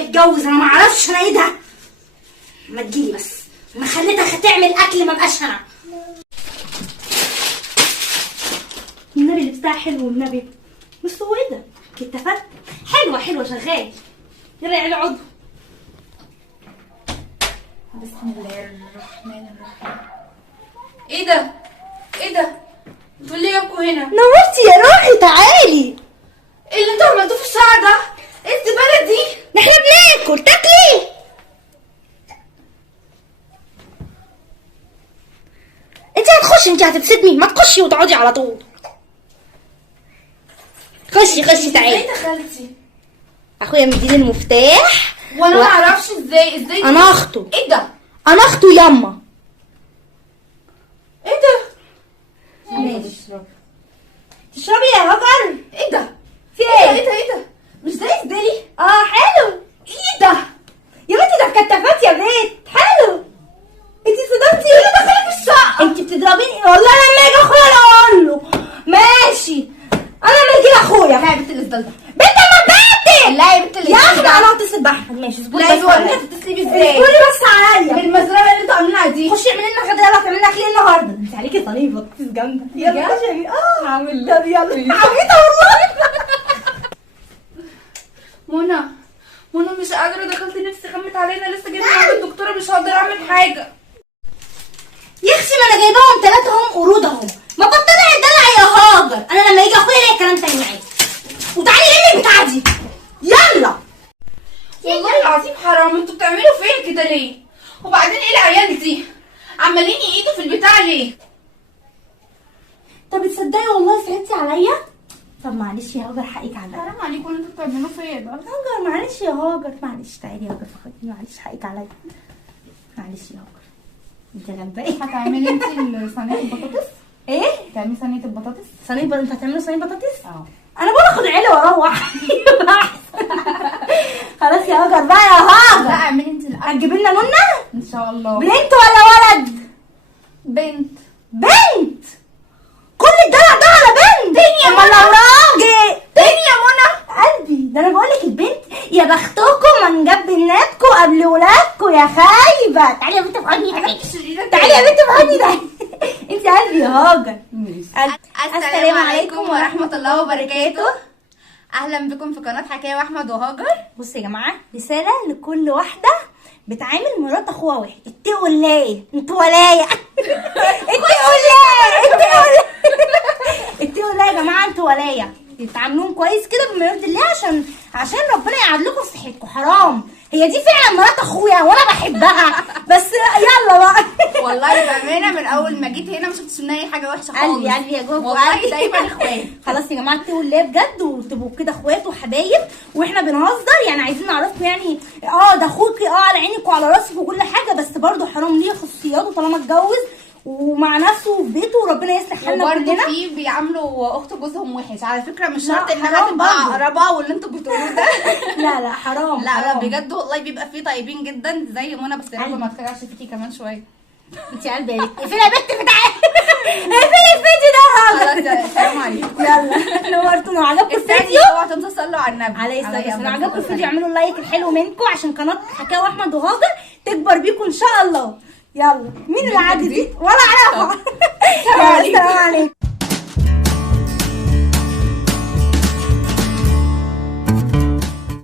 متجوز، انا ما اعرفش انا ايه ده. ما تجيلي بس، انا خليتها تعمل اكل ما بقاش انا. النبي لبسها حلو والنبي، بس هو ايه ده؟ كتافات حلوه حلوه شغال. يلا يا عضو. بسم الله الرحمن الرحيم. ايه ده؟ ايه ده؟ انتوا ليه جابكوا هنا؟ نورتي يا روحي، تعالي. ايه اللي انتوا عملتوه في الشارع ده؟ ايه الزباله دي؟ احنا بناكل، تاكلي؟ انت هتخشي، انت هتبسطني، ما تخشي وتقعدي على طول. خشي خشي تعالي. ازاي دخلتي؟ اخويا مديني المفتاح وانا ما اعرفش ازاي انا اخته. ايه ده؟ انا اخته ياما. ايه ده؟ ماشي تشربي يا هاجر. ايه ده؟ في ايه ايه؟ ده؟ ايه ده؟ مش زي الزبالي؟ اه حلو. ايه ده؟ يا بنتي ده كتافات يا بنت، حلو. انت صدمتي؟ ايه اللي دخلك في الشقه؟ انت بتضربيني والله. لما يجي اخويا انا اقول له ماشي. انا لما يجي اخويا. لا يا بنت الاسدال ده. بنت ما بنتي. لا يا بنت يا الاسدال اخي ده. انا هتصل باحمد. ماشي اصبري لا بس يا عليا. بنت تتصلي بيه ازاي؟ اصبري بس عليا. بالمزرعه اللي انتوا عاملينها دي. خشي اعملي لنا غدا، يلا تعملي لنا اكل النهارده. انت عليكي صليبه بطاطس جامده. يلا بجد؟ خشي اعملي. هعمل طب يلا عبيطه والله. منى مش قادره، دخلت نفسي غمت علينا، لسه جايه من عند الدكتوره، مش هقدر اعمل حاجه. يا اختي ما انا جايباهم 3 هم قرود اهو. ما بطلع الدلع يا هاجر. انا لما يجي اخويا ليا كلام تاني معايا. وتعالي لمي البتاعه دي. يلا. والله العظيم حرام، انتوا بتعملوا فين كده ليه؟ وبعدين ايه العيال دي؟ عمالين يقيدوا في البتاع ليه؟ طب تصدقي والله صعبتي عليا. طب معلش يا هاجر، حقك عليا. حرام عليكم اللي انتوا بتعملوه فيا ده. هاجر معلش يا هاجر، معلش تعالي يا هاجر فخديني، معلش حقك عليا. معلش يا هاجر، انت غلبانه. هتعملي انت صينيه البطاطس؟ ايه؟ تعملي صينيه البطاطس؟ صينيه بطاطس؟ انت هتعملي صينيه بطاطس؟ اه. انا بقول اخد عيله واروح. خلاص يا هاجر بقى يا لا هاجر. اعملي انت الاكل هتجيبي لنا نونه؟ ان شاء الله. بنت ولا ولد؟ بنت. بنت؟ كل الدلع ده على بنت؟ يا امال لو راجل؟ تاني يا منى. قلبي ده انا بقول لك البنت. يا بختكم من جاب بناتكم قبل ولادكم يا خايبه. تعالي يا بنت افعلي ده. تعالي يا بنت افعلي ده. انت قلبي يا هاجر. السلام عليكم ورحمه الله وبركاته. اهلا بكم في قناه حكايه احمد وهاجر. بصوا يا جماعه، رساله لكل واحده بتعامل مرات اخوها واحد. اتقوا الله، انتوا ولايه. اتقوا الله. اتقوا الله يا جماعه، انتوا ولايه. تعاملوهم كويس كده بما يرضي الله، عشان ربنا يعدلكم في صحتكم. حرام، هي دي فعلا مرات اخويا وانا بحبها، بس يلا بقى. والله بامانه من اول ما جيت هنا ما شفتش منها اي حاجه وحشه خالص. قلبي يا جوجو، والله دايما اخوات. خلاص يا جماعه اتقوا الله بجد، وتبقوا كده اخوات وحبايب. واحنا بنهزر يعني، عايزين نعرفكم يعني ده اخوكي على عينك وعلى راسك وكل حاجه، بس برضو حرام ليه خصوصياته طالما اتجوز ومع نفسه وفي بيته، وربنا يصلح حالنا وبرده كلنا. في بيعاملوا اخت جوزهم وحش على فكره، مش لا، شرط انها حرام تبقى برضه. عقربه واللي انتوا بتقولوه ده. لا حرام. لا حرام. بجد والله بيبقى فيه طيبين جدا زي منى، بس يا رب ما تخرجش فيكي كمان شويه. انت قلبي يا بنت. اقفلي يا بنت بتاعي. اقفلي الفيديو ده. خلاص السلام عليكم. يلا نورتونا. عجبكم الفيديو؟ الفيديو اوعوا تنسوا تصلوا على النبي عليه الصلاه والسلام. عجبكم الفيديو اعملوا لايك الحلو منكم عشان قناه حكاوي احمد وهاجر تكبر بيكم ان شاء الله. يلا مين اللي عدت دي؟ ولا اعرفها. السلام عليكم.